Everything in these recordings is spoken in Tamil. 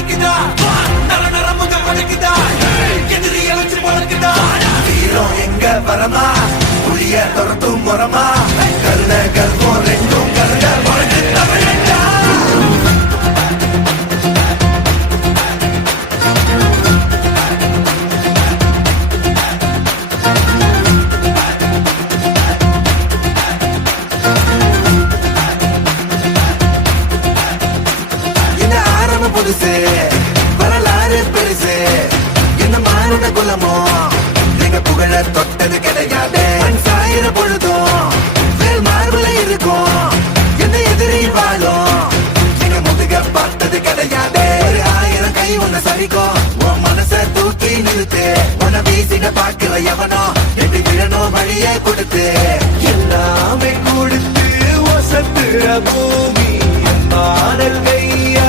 அடிக்குதா நர நர முத வலிக்குதா எதிரி அழைச்சு பழக்குதா வீரம் எங்க வரமா புளிய துரத்தும் முறமா கருண கர்வம் ரெண்டும் கருண வழக்கு தமிழண்டா புதுசு வரலாறு பெருசு என்ன மானுட குலமோ நீங்க புகழ தொட்டது கிடையாது சாயிர பொழுதும் வேல் மார்புல இருக்கும் என்ன எதிரி வாழும் நீங்க முதுக பார்த்தது கிடையாது ஒரு 1000 கை உன்னை சரிக்கும் உன் மனச தூக்கி நிறுத்து உன்னை வீசிட பாக்குற எவனோ எட்டு விழணும் வழியை கொடுத்து எல்லாமே கொடுத்து ஒசத்துற பூமி மாடல் கையா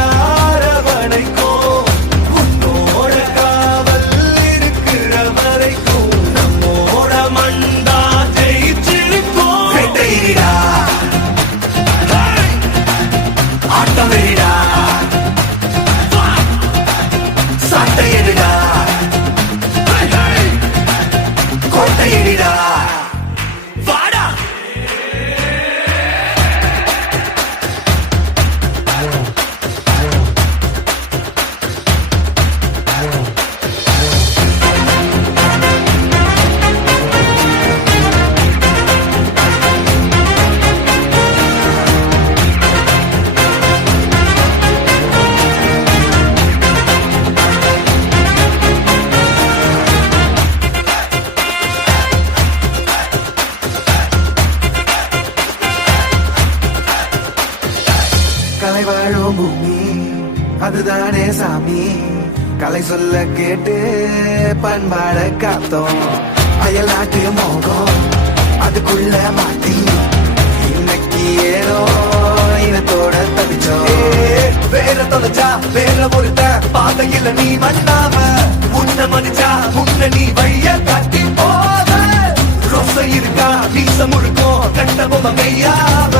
கலை வாழும் பூமி அதுதானே சாமி கலை சொல்ல கேட்டு பண்பாட காத்தோம் அயல் நாட்டு மோகம் அதுக்குள்ள மாட்டி இன்னைக்கு ஏனோ இனத்தோட தவிச்சோம் வேற தொலைச்சா வேற ஒருத்த பாதையில நீ மண்ணாம உன்ன மதிச்சா உன்ன நீ வழிய காட்டி போத ரொச இருக்கா வீச முழுக்கும் கண்ட பொம்மை கையாவ